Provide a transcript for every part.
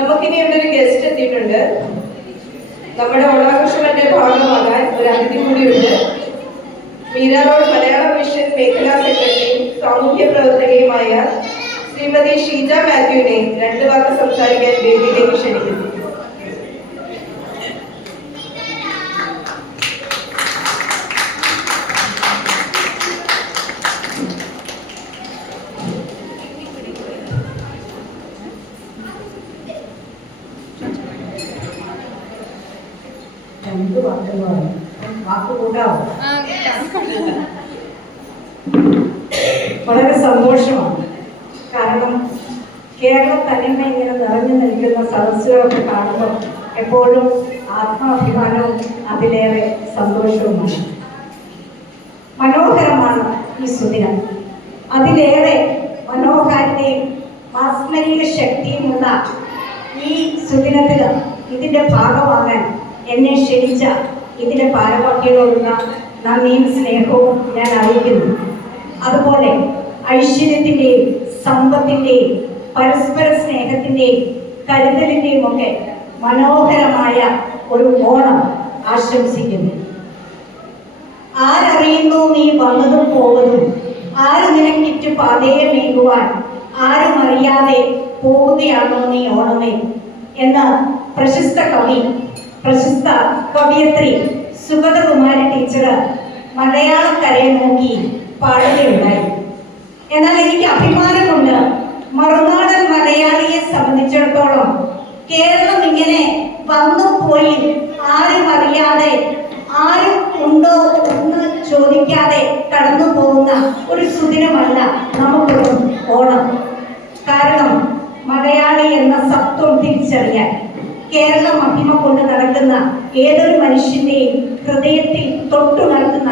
നമുക്കിനി ഇവിടെ ഒരു ഗസ്റ്റ് എത്തിയിട്ടുണ്ട്. നമ്മുടെ ഓണാഘോഷങ്ങളുടെ ഭാഗമാകാൻ ഒരു അതിഥി കൂടിയുണ്ട്. മീര റോഡ് മലയാളം മിഷൻ മേഖലാ സെക്രട്ടറിയും സാമൂഹ്യ പ്രവർത്തകയുമായ ശ്രീമതി ഷീജ മാത്യുവിനെ 2 വാക്ക് സംസാരിക്കാൻ വേദിയിലേക്ക് ക്ഷണിക്കുന്നു. വളരെ സന്തോഷമാണ്. കാരണം കേരള തനിമ ഇങ്ങനെ നിറഞ്ഞു നിൽക്കുന്ന സദസ്സുകളൊക്കെ കാണുമ്പോൾ എപ്പോഴും ആത്മാഭിമാനവും അതിലേറെ സന്തോഷവുമാണ്. മനോഹരമാണ് ഈ സുദിനം. അതിലേറെ മനോഹാരിതയും മാസ്മരിക ശക്തിയുമുള്ള ഈ സുദിനത്തിൽ ഇതിൻ്റെ ഭാഗമാകാൻ എന്നെ ക്ഷണിച്ച ഇതിൻ്റെ ഭാരവാഹികളോടുള്ള നന്ദിയും സ്നേഹവും ഞാൻ അറിയിക്കുന്നു. അതുപോലെ ഐശ്വര്യത്തിൻ്റെയും സമ്പത്തിൻ്റെയും പരസ്പര സ്നേഹത്തിൻ്റെയും കരുതലിൻ്റെയും ഒക്കെ മനോഹരമായ ഒരു ഓണം ആശംസിക്കുന്നു. ആരറിയുന്നു നീ വന്നതും പോകുന്നതും, ആര് നിനക്കിറ്റു പാതയെ നീങ്ങുവാൻ, ആരും അറിയാതെ പോവുകയാണോ നീ ഓണമേ എന്ന പ്രശസ്ത കവിയത്രി സുഗതകുമാരി ടീച്ചർ മലയാളക്കരയെ നോക്കി പാടുകയുണ്ടായി. എന്നാൽ എനിക്ക് അഭിമാനമുണ്ട്, മറുനാടൻ മലയാളിയെ സംബന്ധിച്ചിടത്തോളം കേരളം ഇങ്ങനെ വന്നു പോയി ആരും അറിയാതെ, ആരും ഉണ്ടോ എന്ന് ചോദിക്കാതെ കടന്നു പോകുന്ന ഒരു സുദിനമല്ല നമുക്കൊരു ഓണം. കാരണം മലയാളി എന്ന സത്വം തിരിച്ചറിയാൻ കേരള മഹിമ കൊണ്ട് നടക്കുന്ന ഏതൊരു മനുഷ്യന്റെയും ഹൃദയത്തിൽ തൊട്ടുണർത്തുന്ന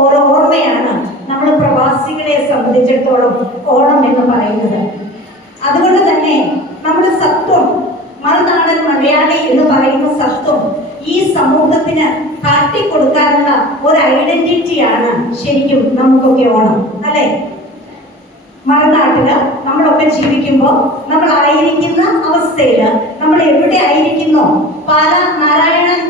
ഓർമ്മയാണ് നമ്മൾ പ്രവാസികളെ സംബന്ധിച്ചിടത്തോളം ഓണം എന്ന് പറയുന്നത്. അതുകൊണ്ട് തന്നെ നമ്മുടെ സത്വം, മറുനാടൻ മലയാളി എന്ന് പറയുന്ന സത്വം ഈ സമൂഹത്തിന് കാട്ടിക്കൊടുക്കാനുള്ള ഒരു ഐഡന്റിറ്റിയാണ് ശരിക്കും നമുക്കൊക്കെ ഓണം, അല്ലെ? മറുനാട്ടില് നമ്മളൊക്കെ ജീവിക്കുമ്പോൾ നമ്മൾ ആയിരിക്കുന്ന അവസ്ഥയിൽ നമ്മൾ എവിടെ ആയിരിക്കുന്നോ, നാരായണൻ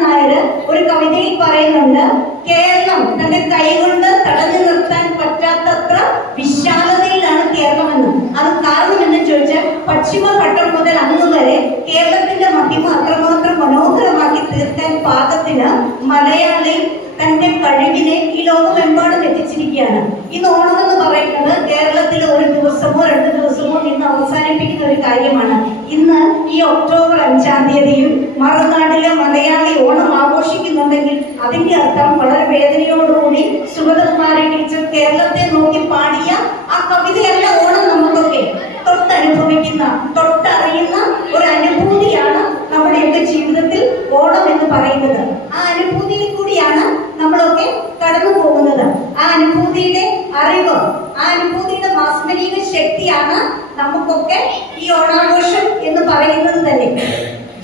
നായർ ഒരു കവിതയിൽ പറയുന്നുണ്ട്, കേരളം തന്റെ കൈകൊണ്ട് തടഞ്ഞു നിർത്താൻ പറ്റാത്തത്ര വിശാലതയിലാണ് കേരളമെന്ന്. അത് കാരണം എന്ന് ചോദിച്ചാൽ പശ്ചിമഘട്ടം മുതൽ അങ്ങ് വരെ കേരളത്തിന്റെ മഹിമ അത്രമാത്രം മനോഹരമാക്കി തീർക്കാൻ പാകത്തിന് മലയാളി തന്റെ കഴിവിനെ ഈ ലോകമെമ്പാടും എത്തിച്ചിരിക്കുകയാണ്. ഇന്ന് ഓണം എന്ന് പറയുന്നത് കേരളത്തിൽ ഒരു ദിവസമോ 2 ദിവസമോ ഇന്ന് അവസാനിപ്പിക്കുന്ന ഒരു കാര്യമാണ്. ഇന്ന് ഈ ഒക്ടോബർ 5-ാം തീയതിയും മറുനാട്ടിലെ മലയാളി ഓണം ആഘോഷിക്കുന്നുണ്ടെങ്കിൽ അതിന്റെ അർത്ഥം വളരെ വേദനയോടുകൂടി സുഗതകുമാരി ടീച്ചർ കേരളത്തെ നോക്കി പാടിയ ആ കവിതയല്ല ഓണം. നമുക്കൊക്കെ തൊട്ടനുഭവിക്കുന്ന, തൊട്ടറിയുന്ന ഒരു അനുഭൂതിയാണ് നമ്മുടെയൊക്കെ ജീവിതത്തിൽ ഓണം എന്ന് പറയുന്നത്. ആ അനുഭൂതിയിൽ കൂടിയാണ് നമ്മളൊക്കെ കടന്നു പോകുന്നത്. ആ അനുഭൂതിയുടെ അറിവ്, ആ അനുഭൂതിയുടെ മാസ്മരിക ശക്തിയാണ് നമുക്കൊക്കെ ഈ ഓണാഘോഷം എന്ന് പറയുന്നത് തന്നെ.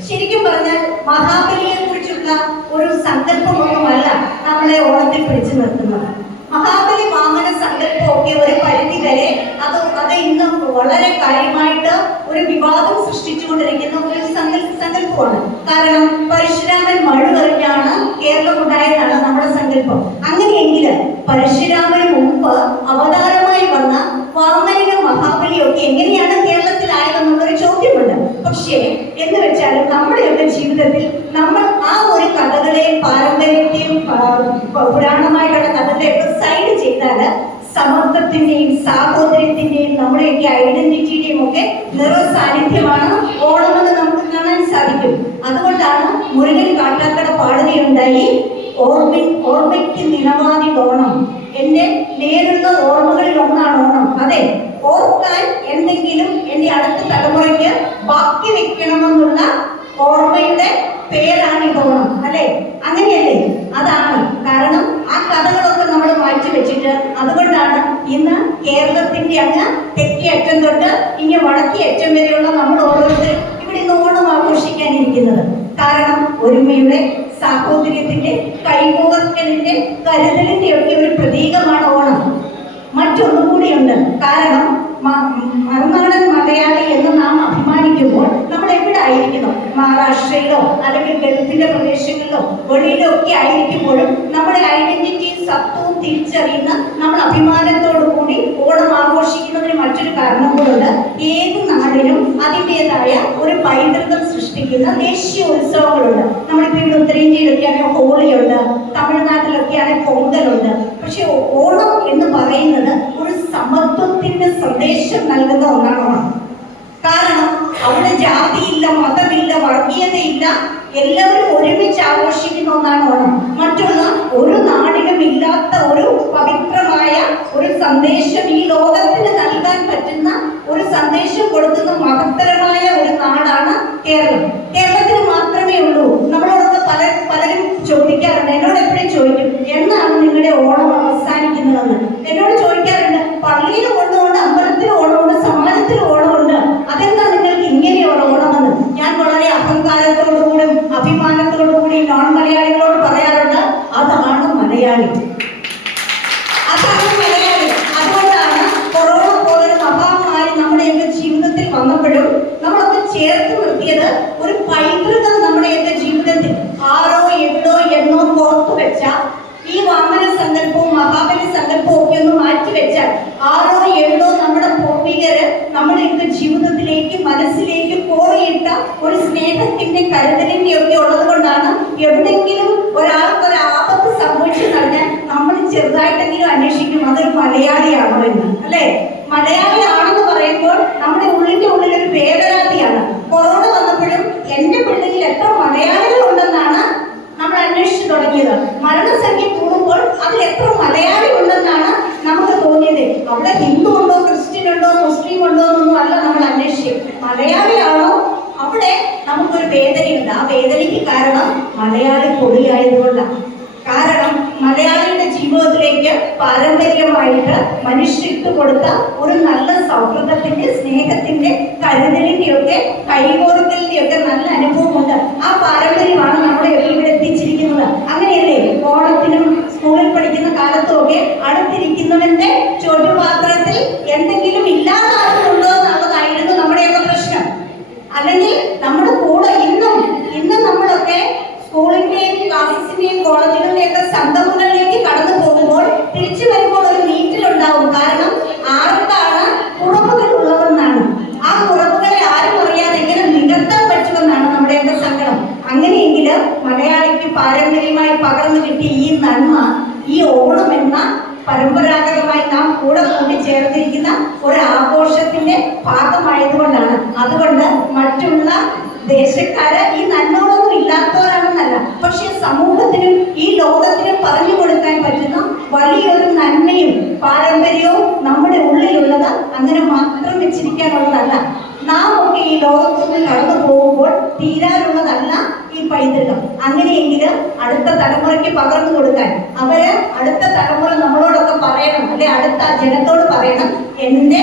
ശരിക്കും പറഞ്ഞാൽ മഹാബലിയെ കുറിച്ചുള്ള ഒരു സങ്കല്പമൊന്നുമല്ല നമ്മളെ ഓണത്തിൽ പിടിച്ചു നിർത്തുന്നത്. മഹാബലി വാമന സങ്കല്പമൊക്കെ ഒരു പരിധി വരെ അത് ഇന്ന് വളരെ കാര്യമായിട്ട് ഒരു വിവാദം സൃഷ്ടിച്ചുകൊണ്ടിരിക്കുന്ന ഒരു സങ്കല്പമാണ്. കാരണം പരശുരാമൻ മഴുവെറിഞ്ഞാണ് കേരളം ഉണ്ടായതാണ് നമ്മുടെ സങ്കല്പം. അങ്ങനെയെങ്കിൽ പരശുരാമന് മുമ്പ് അവതാരമായി വന്ന വാമനനും മഹാബലിയൊക്കെ എങ്ങനെയാണ് കേരളത്തിലായതെന്നുള്ളൊരു ചോദ്യമുണ്ട്. പക്ഷേ എന്ന് വെച്ചാലും നമ്മുടെയൊക്കെ ജീവിതത്തിൽ നമ്മൾ ആ ഒരു കഥകളെയും പാരമ്പര്യത്തെയും പുരാണമായിട്ടുള്ള കഥകളെയൊക്കെ സൈഡ് ചെയ്താൽ സമത്വത്തിന്റെയും സാഹോദര്യത്തിന്റെയും നമ്മുടെയൊക്കെ ഐഡന്റിറ്റിയുടെയും ഒക്കെ നിറസാന്നിധ്യമാണ് ഓണമെന്ന് നമുക്ക് കാണാൻ സാധിക്കും. അതുകൊണ്ടാണ് മുരുകൻ കാട്ടാക്കട പാടുകയുണ്ടായി, ഓർമ്മയ്ക്ക് നിലവാതി ഓണം, എന്റെ നേരുള്ള ഓർമ്മകളിൽ ഒന്നാണ് ഓണം. അതെ, ഓർക്കാൻ എന്തെങ്കിലും എന്റെ അടുത്ത തലമുറയ്ക്ക് ബാക്കി വെക്കണമെന്നുള്ള ഓർമ്മയുടെ പേരാണ് ഈ ഓണം, അല്ലെ? അങ്ങനെയല്ലേ? അതാണ് കാരണം. ആ കഥകളൊക്കെ നമ്മൾ മാറ്റി വെച്ചിട്ട് അതുകൊണ്ടാണ് ഇന്ന് കേരളത്തിന്റെ അങ്ങ് തെക്കേ അറ്റം തൊട്ട് ഇങ്ങനെ വടക്കേ അറ്റം വരെയുള്ള നമ്മൾ ഓരോരുത്തരും ഇവിടെ ഇന്ന് ഓണം ആഘോഷിക്കാനിരിക്കുന്നത്. കാരണം ഒരുമയുടെ, സാഹോദര്യത്തിന്റെ, കൈകോർക്കലിന്റെ, കരുതലിന്റെ ഒക്കെ ഒരു പ്രതീകമാണ് ഓണം. മറ്റൊന്നും കൂടിയുണ്ട്. കാരണം മറുനാടൻ മലയാളി എന്ന് നാം അഭിമാനിക്കുമ്പോൾ ദരിദ്ര പ്രദേശങ്ങളിലോ വെളിയിലോ ഒക്കെ ആയിരിക്കുമ്പോഴും നമ്മുടെ ഐഡന്റിറ്റി സത്വവും തിരിച്ചറിയുന്ന നമ്മൾ അഭിമാനത്തോടു കൂടി ഓണം ആഘോഷിക്കുന്നതിന് മറ്റൊരു കാരണം കൂടെ ഏത് നാടിനും അതിൻ്റെതായ ഒരു പൈതൃകം സൃഷ്ടിക്കുന്ന ദേശീയ ഉത്സവങ്ങളുണ്ട്. നമ്മളിപ്പോൾ ഇവിടെ ഉത്തരേന്ത്യയിലൊക്കെയാണെങ്കിൽ ഹോളിയുണ്ട്, തമിഴ്നാട്ടിലൊക്കെയാണെങ്കിൽ പൊങ്കലുണ്ട്. പക്ഷെ ഓണം എന്ന് പറയുന്നത് ഒരു സമത്വത്തിന്റെ സന്ദേശം നൽകുന്ന ഒന്നാണ് ഓണം. കാരണം അവിടെ ജാതിയില്ല, മതമില്ല, വർഗീയതയില്ല, എല്ലാവരും ഒരുമിച്ച് ആഘോഷിക്കുന്ന ഒന്നാണ് ഓണം. മറ്റുള്ള ഒരു നാടിനും ഇല്ലാത്ത ഒരു പവിത്രമായ ഒരു സന്ദേശം ഈ ലോകത്തിന് നൽകാൻ പറ്റുന്ന ഒരു സന്ദേശം കൊടുക്കുന്ന മഹത്തരമായ ഒരു നാടാണ് കേരളം. കേരളത്തിന് മാത്രമേ ഉള്ളൂ. നമ്മളോടൊക്കെ പലരും ചോദിക്കാറുണ്ട്, എന്നോട് എപ്പോഴും ചോദിക്കും എന്നാണ് നിങ്ങളുടെ ഓണം അവസാനിക്കുന്നതെന്ന്. എന്നോട് ചോദിക്കാറുണ്ട്, പള്ളിയിൽ ഓണമുണ്ട്, അമ്പലത്തിൽ ഓണമുണ്ട്, സമാജത്തിൽ ഓണമുണ്ട്, അതെന്താ നിങ്ങൾക്ക് ഇങ്ങനെയുള്ള ഓണമെന്ന്. ഞാൻ വളരെ അഹങ്കാരത്തോടുകൂടി അഭിമാനത്തോടുകൂടി നോൺ മലയാളികളോട് പറയാറുണ്ട്, അതാണ് മലയാളി, അതാണ് മലയാളി. അതുകൊണ്ടാണ് കൊറോണ പോലൊരു മഹാമാരി നമ്മുടെയൊക്കെ ജീവിതത്തിൽ വന്നപ്പോഴും നമ്മളൊക്കെ ചേർത്ത് നിർത്തിയത് ഒരു പൈതൃകം നമ്മുടെയൊക്കെ ജീവിതത്തിൽ 6 7 എന്നോ ഓർത്തു വെച്ച ഈ വാമന സങ്കല്പവും മഹാബലി സങ്കല്പവും ഒക്കെ ഒന്ന് മാറ്റിവെച്ചാൽ 6 7 നമ്മുടെ പൂർവികര് നമ്മുടെയൊക്കെ ജീവിതത്തിലേക്ക് മനസ്സിലേക്ക് കോറിയിട്ട ഒരു സ്നേഹത്തിന്റെ കരുതലിന്റെ ഒക്കെ ഉള്ളത് കൊണ്ടാണ് എവിടെയെങ്കിലും ഒരാൾക്ക് ഒരു ആപത്ത് സംഭവിച്ചു കഴിഞ്ഞാൽ നമ്മൾ ചെറുതായിട്ടെങ്കിലും അന്വേഷിക്കും അതൊരു മലയാളിയാണോ എന്ന്, അല്ലെ? മലയാളിയാണെന്ന് പറയുമ്പോൾ നമ്മുടെ ഉള്ളിന്റെ ഉള്ളിലൊരു വേദനാതിയാണ്. കൊറോണ വന്നപ്പോഴും എന്റെ പിള്ളയിൽ എത്ര മലയാളികൾ ഉണ്ടെന്നാണ് നമ്മൾ അന്വേഷിച്ചു തുടങ്ങിയത്. മരണസംഖ്യ കൂടുമ്പോൾ അതിൽ എത്ര മലയാളി ഉണ്ടെന്നാണ് നമുക്ക് തോന്നിയത്. അവിടെ ഹിന്ദു ഉണ്ടോ, ക്രിസ്ത്യൻ ഉണ്ടോ, മുസ്ലിം ഉണ്ടോ എന്നൊന്നും അല്ല നമ്മൾ അന്വേഷിക്കും. മലയാളിയാണോ? അവിടെ നമുക്കൊരു വേദനയുണ്ട്. ആ വേദനയ്ക്ക് കാരണം മലയാളി പൊടിയായതുകൊണ്ടാണ്. കാരണം മലയാളിയുടെ ജീവിതത്തിലേക്ക് പാരമ്പര്യമായിട്ട് മനുഷ്യർ ഇട്ടുകൊടുത്ത ഒരു നല്ല സൗഹൃദത്തിന്റെ, സ്നേഹത്തിന്റെ, കരുതലിന്റെ ഒക്കെ കൈകോർക്കലിന്റെ ഒക്കെ നല്ല അനുഭവമുണ്ട്. ആ പാരമ്പര്യമാണ് നമ്മളെ ഇവിടെ എത്തിച്ചിരിക്കുന്നത്. അങ്ങനെയല്ലേ ഓണത്തിനും സ്കൂളിൽ പഠിക്കുന്ന കാലത്തും ഒക്കെ അടുത്തിരിക്കുന്നവന്റെ ചോറ്റുപാത്രത്തിൽ എന്തെങ്കിലും ഇല്ലാതാകുന്നുണ്ടോ എന്നുള്ളതായിരുന്നു നമ്മുടെയൊക്കെ പ്രശ്നം. അല്ലെങ്കിൽ നമ്മുടെ കൂടെ ഇന്നും നമ്മളൊക്കെ സ്കൂളിന്റെയും ക്ലാസ്സിന്റെയും കോളേജുകളുടെയും ഒക്കെ സംഗമങ്ങളിലേക്ക് കടന്നു പോകുമ്പോൾ തിരിച്ചു വരുമ്പോൾ ഒരു നീറ്റിലുണ്ടാവും. കാരണം ആർക്കാണ് കുറവുകൾ ഉള്ളതെന്നാണ്. ആ കുറവുകളെ ആരും അറിയാതെ എങ്ങനെ നികത്താൻ പറ്റുമെന്നാണ് നമ്മുടെയൊക്കെ സങ്കടം. അങ്ങനെയെങ്കിൽ മലയാളിക്ക് പാരമ്പര്യമായി പകർന്നു കിട്ടിയ ഈ നന്മ, ഈ ഓണം എന്ന പരമ്പരാഗതമായി നാം കൂടെ കൂട്ടിച്ചേർത്തിരിക്കുന്ന ഒരു ആഘോഷത്തിന്റെ ഭാഗമായതുകൊണ്ടാണ്. അതുകൊണ്ട് മറ്റുള്ള ദേശക്കാര് ഈ നന്മകളൊന്നും ഇല്ലാത്തവരാണെന്നല്ല, പക്ഷെ സമൂഹത്തിനും ഈ ലോകത്തിനും പറഞ്ഞു കൊടുക്കാൻ പറ്റുന്ന വലിയൊരു നന്മയും പാരമ്പര്യവും നമ്മുടെ ഉള്ളിലുള്ളത് അങ്ങനെ മാത്രം വെച്ചിരിക്കാനുള്ളതല്ല. നാം ഒക്കെ ഈ ലോകത്തിൽ കടന്നു പോകുമ്പോൾ തീരാനുള്ളതല്ല ഈ പൈതൃകം. അങ്ങനെയെങ്കിൽ അടുത്ത തലമുറയ്ക്ക് പകർന്നു കൊടുക്കാൻ അവര് അടുത്ത തലമുറ നമ്മളോടൊക്കെ പറയണം, അല്ലെ അടുത്ത ജനത്തോട് പറയണം, എന്റെ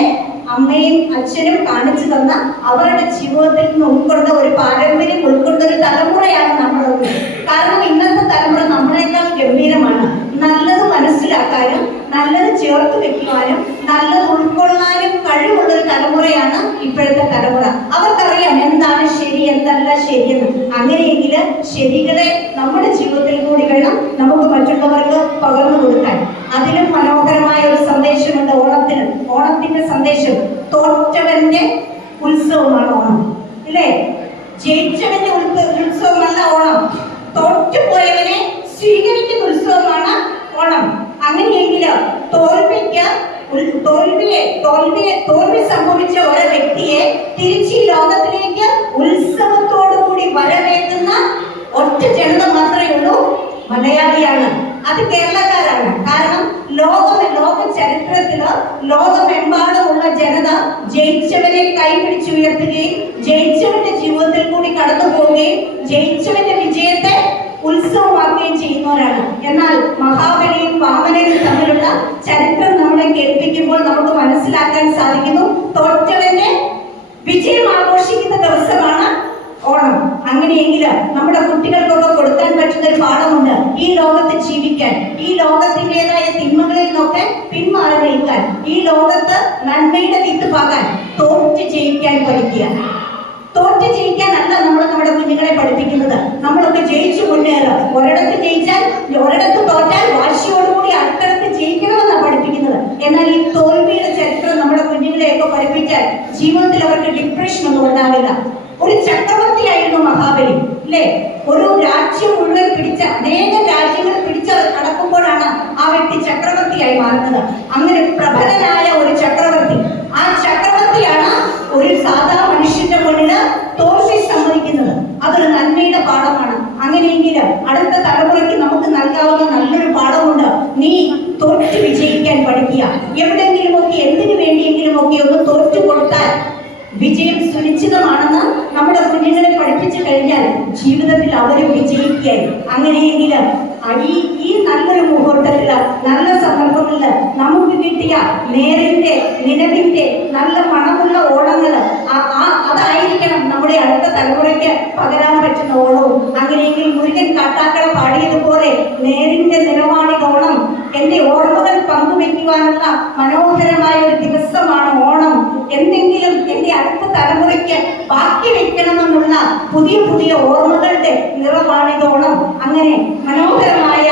അമ്മയും അച്ഛനും കാണിച്ചു തന്ന അവരുടെ ജീവിതത്തിൽ നിന്ന് ഉൾക്കൊണ്ട ഒരു പാരമ്പര്യം ഉൾക്കൊണ്ട ഒരു തലമുറയാണ് നമ്മളൊക്കെ. കാരണം ഇന്നത്തെ തലമുറ നമ്മളെക്കാൾ ഗംഭീരമാണ്. നല്ലത് മനസ്സിലാക്കാനും നല്ലത് ചേർത്ത് വെക്കുവാനും നല്ലത് ഉൾക്കൊള്ളാനും കഴിവുള്ളൊരു തലമുറയാണ് ഇപ്പോഴത്തെ തലമുറ. അവർക്കറിയാം എന്താണ് ശരി, എന്തല്ല ശരിയെന്ന്. അങ്ങനെയെങ്കിൽ ശരികളെ നമ്മുടെ ജീവിതത്തിൽ കൂടി വേണം നമുക്ക് മറ്റുള്ളവർക്ക് പകർന്നു കൊടുക്കാൻ. അതിലും മനോഹരമായ ഒരു സന്ദേശമുണ്ട് ഓണത്തിന്. ഓണത്തിന്റെ സന്ദേശം തോറ്റവന്റെ ഉത്സവമാണ് ഓണം, ഇല്ലേ? ജയിച്ചവന്റെ ഉത്സവമല്ല ഓണം. തോറ്റുപോയവനെ സ്വീകരിക്കുന്ന ഉത്സവമാണ് ഓണം. അങ്ങനെയെങ്കിൽ തോൽവി സംഭവിച്ച ഒരു വ്യക്തിയെ തിരിച്ച് ലോകത്തിലേക്ക് ഉത്സവത്തോടുകൂടി വരവേൽക്കുന്ന ഒറ്റ ജനത മാത്രമേ ഉള്ളൂ, മലയാളിയാണ്. അത് കേരളക്കാരാണ്. കാരണം ലോക ചരിത്രത്തില് ലോകമെമ്പാടുമുള്ള ജനത ജയിച്ചവനെ കൈപിടിച്ചുയർത്തുകയും ജയിച്ചവന്റെ ജീവിതത്തിൽ കൂടി കടന്നു പോവുകയും ജയിച്ചവന്റെ വിജയത്തെ ഉത്സവമാക്കുകയും ചെയ്യുന്നവരാണ്. എന്നാൽ മഹാബലിയും വാമനനും തമ്മിലുള്ള ചരിത്രം നമ്മളെ കേൾപ്പിക്കുമ്പോൾ നമുക്ക് മനസ്സിലാക്കാൻ സാധിക്കുന്നു, തോറ്റവന്റെ വിജയം ആഘോഷിക്കുന്ന ദിവസമാണ് ഓണം. അങ്ങനെയെങ്കിൽ നമ്മുടെ കുട്ടികൾക്കൊക്കെ കൊടുക്കാൻ പറ്റുന്ന ഒരു പാഠമുണ്ട്. ഈ ലോകത്ത് ജീവിക്കാൻ, ഈ ലോകത്തിൻ്റെതായ തിന്മകളിൽ നിന്നൊക്കെ പിന്മാറി നിൽക്കാൻ, ഈ ലോകത്ത് നന്മയുടെ വിത്ത് പാകാൻ തോറ്റ് ജയിക്കാൻ പഠിക്കുക. തോറ്റ് ജയിക്കാനല്ല നമ്മൾ നമ്മുടെ കുഞ്ഞുങ്ങളെ പഠിപ്പിക്കുക. പഠിപ്പിക്കുന്നത്. നമ്മളൊക്കെ ജയിച്ചു മുന്നേറുക, ഒരിടത്ത് ജയിച്ചാൽ ഒരിടത്ത് തോറ്റാൽ വാശിയോടുകൂടി അടുത്തടുത്ത് ജയിക്കണമെന്നാണ് പഠിപ്പിക്കുന്നത്. എന്നാൽ ഈ തോൽവിയുടെ ചരിത്രം നമ്മുടെ കുഞ്ഞുങ്ങളെയൊക്കെ പഠിപ്പിച്ചാൽ ജീവിതത്തിൽ അവർക്ക് ഡിപ്രഷൻ ഒന്നും ഉണ്ടാവില്ല. ഒരു ചക്രവർത്തിയായിരുന്നു മഹാബലി, അല്ലേ? ഒരു രാജ്യം മുഴുവൻ പിടിച്ച, അനേകം രാജ്യങ്ങൾ പിടിച്ച് നടക്കുമ്പോഴാണ് ആ വ്യക്തി ചക്രവർത്തിയായി മാറുന്നത്. അങ്ങനെ പ്രബലനായ ഒരു ചക്രവർത്തി, ആ ചക്രവർത്തിയാണ് ഒരു സാധാ മനുഷ്യന്റെ മുന്നില് തോൽവി സമ്മതിക്കുന്നത്. അതൊരു നന്മയുടെ പാഠമാണ്. അങ്ങനെയെങ്കിൽ അടുത്ത തലമുറയ്ക്ക് നമുക്ക് നൽകാവുന്ന നല്ലൊരു പാഠമുണ്ട്. നീ തോറ്റു വിജയിക്കാൻ പഠിക്കുക. എവിടെയെങ്കിലുമൊക്കെ എന്തിനു വേണ്ടിയെങ്കിലുമൊക്കെ ഒന്ന് തോറ്റു കൊടുത്താൽ വിജയം സുനിശ്ചിതമാണെന്ന് നമ്മുടെ കുഞ്ഞുങ്ങളെ പഠിപ്പിച്ചു കഴിഞ്ഞാൽ ജീവിതത്തിൽ അവരും വിജയിക്കുകയായി. അങ്ങനെയെങ്കിൽ ഈ നല്ലൊരു മുഹൂർത്തത്തില്, നല്ല സന്ദർഭങ്ങളില് നമുക്ക് കിട്ടിയ നേരിന്റെ നിലവിന്റെ നല്ല മണമുള്ള ഓണങ്ങള് അതായിരിക്കണം നമ്മുടെ അടുത്ത തലമുറയ്ക്ക് പകരാൻ പറ്റുന്ന ഓണവും. അങ്ങനെയെങ്കിൽ മുരുകൻ കാട്ടാക്കട പാടിയതുപോലെ നേരിന്റെ നിലവാണി ഓണം, എന്റെ ഓർമ്മകൾ പങ്കുവെക്കുവാനുള്ള മനോഹരമായ ഒരു ദിവസമാണ് ഓണം. എന്തെങ്കിലും എന്റെ അടുത്ത തലമുറയ്ക്ക് ബാക്കി വെക്കണമെന്നുള്ള പുതിയ പുതിയ ഓർമ്മകളുടെ നിറമാണിത് ഓണം. അങ്ങനെ മനോഹരമായ,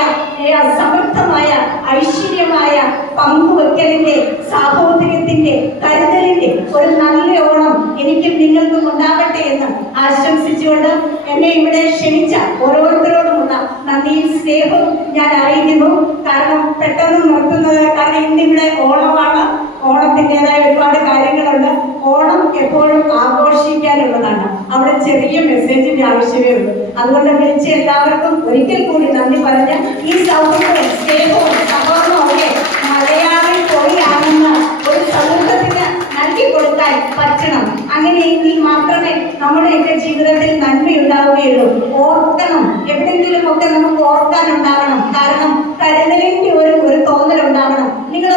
സമൃദ്ധമായ, ഐശ്വര്യമായ പങ്കുവെക്കലിന്റെ, സാഹോദര്യത്തിന്റെ, കരുതലിന്റെ ഒരു നല്ല ഓണം എനിക്കും നിങ്ങൾക്കും ഉണ്ടാകട്ടെ എന്ന് ആശംസിച്ചുകൊണ്ട് എന്നെ ഇവിടെ ക്ഷണിച്ച ഓരോരുത്തരോടുമുള്ള നന്ദിയും സ്നേഹവും ഞാൻ അറിയിക്കുന്നു. കാരണം പെട്ടെന്ന് നിർത്തുന്നത്, കാരണം ഇന്നിവിടെ ഓണമാണ്. ഓണത്തിൻ്റെതായ ഒരുപാട് കാര്യങ്ങളുണ്ട്. ഓണം എപ്പോഴും ആഘോഷിക്കാനുള്ളതാണ്. അവിടെ ചെറിയ മെസ്സേജിന്റെ ആവശ്യമേ ഉള്ളൂ. അതുകൊണ്ട് വിളിച്ച് എല്ലാവർക്കും ഒരിക്കൽ കൂടി നന്ദി പറഞ്ഞ് ഈ സൗഹൃദവും സ്നേഹവും സഹകരണവും ഒക്കെ മലയാളി പൊളിയാണെന്ന ഒരു സമൂഹത്തിന് നൽകി കൊടുക്കാൻ പറ്റണം. അങ്ങനെയെങ്കിൽ മാത്രമേ നമ്മുടെയൊക്കെ ജീവിതത്തിൽ നന്മയുണ്ടാവുകയുള്ളൂ. ഓർക്കണം, എവിടെയെങ്കിലും ഒക്കെ നമുക്ക് ഓർക്കാനുണ്ടാകണം. കാരണം കരുതലിന്റെ ഒരു തോന്നലുണ്ടാകണം. നിങ്ങൾ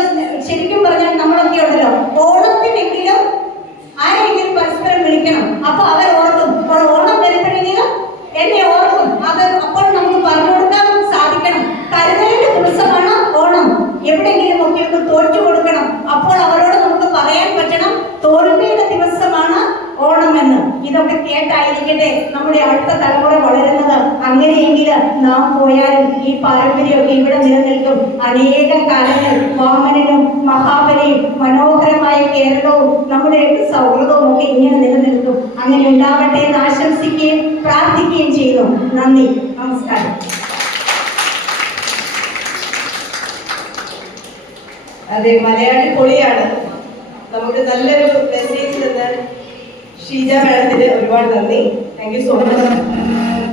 ശരിക്കും പറഞ്ഞാൽ നമ്മളൊക്കെ ഉണ്ടല്ലോ, ഓണത്തിനെങ്കിലും ആരെങ്കിലും പരസ്പരം വിളിക്കണം. അപ്പൊ അവർ ഓർക്കും, ഓണം വരുമ്പോഴെങ്കിലും എന്നെ ഓർക്കും. അത് അപ്പോൾ നമുക്ക് പറഞ്ഞു കൊടുക്കാൻ സാധിക്കണം. കരുതലിന്റെ ദിവസമാണ് ഓണം. എവിടെയെങ്കിലും ഒക്കെ ഒന്ന് തോറ്റു കൊടുക്കണം. അപ്പോൾ അവരോട് നമുക്ക് പറയാൻ പറ്റണം, തോൽവിയുടെ ദിവസമാണ് ഓണമെന്ന്. ഇതൊക്കെ കേട്ടായിരിക്കട്ടെ നമ്മുടെ അടുത്ത തലമുറ വളരുന്നത്. അങ്ങനെയെങ്കിൽ നാം പോയാലും ഈ പാരമ്പര്യമൊക്കെ ഇവിടെ നിലനിൽക്കും. അനേകം കാലങ്ങൾ വാമനനും മഹാബലിയും മനോഹരമായ കേരളവും നമ്മുടെയൊക്കെ സൗഹൃദവും ഒക്കെ ഇങ്ങനെ നിലനിൽക്കും. അങ്ങനെ ഉണ്ടാവട്ടെ എന്ന് ആശംസിക്കുകയും പ്രാർത്ഥിക്കുകയും ചെയ്യുന്നു. നന്ദി, നമസ്കാരം. അതെ, മലയാളി പൊളിയാണ്. നമുക്ക് നല്ലൊരു മെസ്സേജ് തന്ന ഷീജ മാഡത്തിന് ഒരുപാട് നന്ദി. Thank you so much.